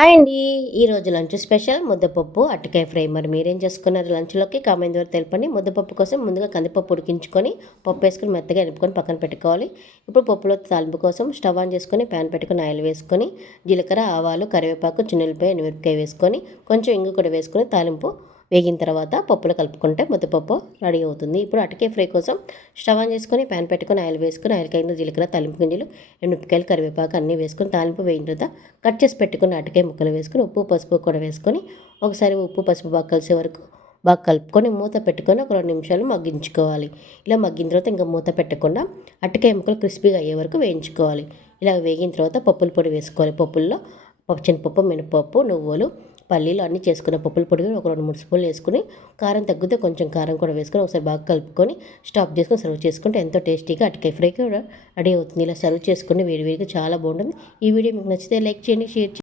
Hi అండి. ఈరోజు lunch special. ముద్దపప్పు అట్టకాయ ఫ్రై. మరి మీరేం చేసుకున్నారు? లంచ్లోకి కామెంట్ ద్వారా తెలపండి. ముద్దపప్పు కోసం ముందుగా కందిపప్పు ఉడికించుకొని పప్పు వేసుకొని మెత్తగా ఎనుపుకొని పక్కన పెట్టుకోవాలి. ఇప్పుడు పప్పులో తాలింపు కోసం స్టవ్ ఆన్ చేసుకొని ప్యాన్ పెట్టుకొని ఆయిల్ వేసుకొని జీలకర్ర ఆవాలు కరివేపాకు చిన్నెలపై ఎండుమిరపకాయ వేసుకొని కొంచెం ఇంగు కూడా వేసుకొని తాలింపు వేగిన తర్వాత పప్పులు కలుపుకుంటే ముద్దపప్పు రెడీ అవుతుంది. ఇప్పుడు అటకే ఫ్రై కోసం స్టవ్ ఆన్ చేసుకొని ప్యాన్ పెట్టుకొని ఆయిల్ వేసుకొని ఆయిల్ కింద జీలకర్ర తాలింపు గింజలు ఎండుమిరపకాయలు కరివేపాకు అన్నీ వేసుకొని తాలింపు వేయిన తర్వాత కట్ చేసి పెట్టుకుని అటకే ముక్కలు వేసుకొని ఉప్పు పసుపు కూడా వేసుకొని ఒకసారి ఉప్పు పసుపు బాగా కలిసే వరకు బాగా కలుపుకొని మూత పెట్టుకొని ఒక రెండు నిమిషాలు మగ్గించుకోవాలి. ఇలా మగ్గిన తర్వాత ఇంకా మూత పెట్టకుండా అట్టకాయ ముక్కలు క్రిస్పీగా అయ్యే వరకు వేయించుకోవాలి. ఇలా వేగిన తర్వాత పప్పుల పొడి వేసుకోవాలి. పప్పుల్లో పప్పు శనగపప్పు మినపప్పు నువ్వులు పల్లీలు అన్నీ చేసుకున్న పప్పుల పొడి ఒక రెండు మూడు స్పూన్లు వేసుకుని కారం తగ్గితే కొంచెం కారం కూడా వేసుకొని ఒకసారి బాగా కలుపుకొని స్టాప్ చేసుకొని సర్వ్ చేసుకుంటే ఎంతో టేస్టీగా అటుకాయ ఫ్రై కూడా రెడీ అవుతుంది. ఇలా సర్వ్ చేసుకుని వేడివేడిగా చాలా బాగుంటుంది. ఈ వీడియో మీకు నచ్చితే లైక్ చేయండి షేర్ చేయండి.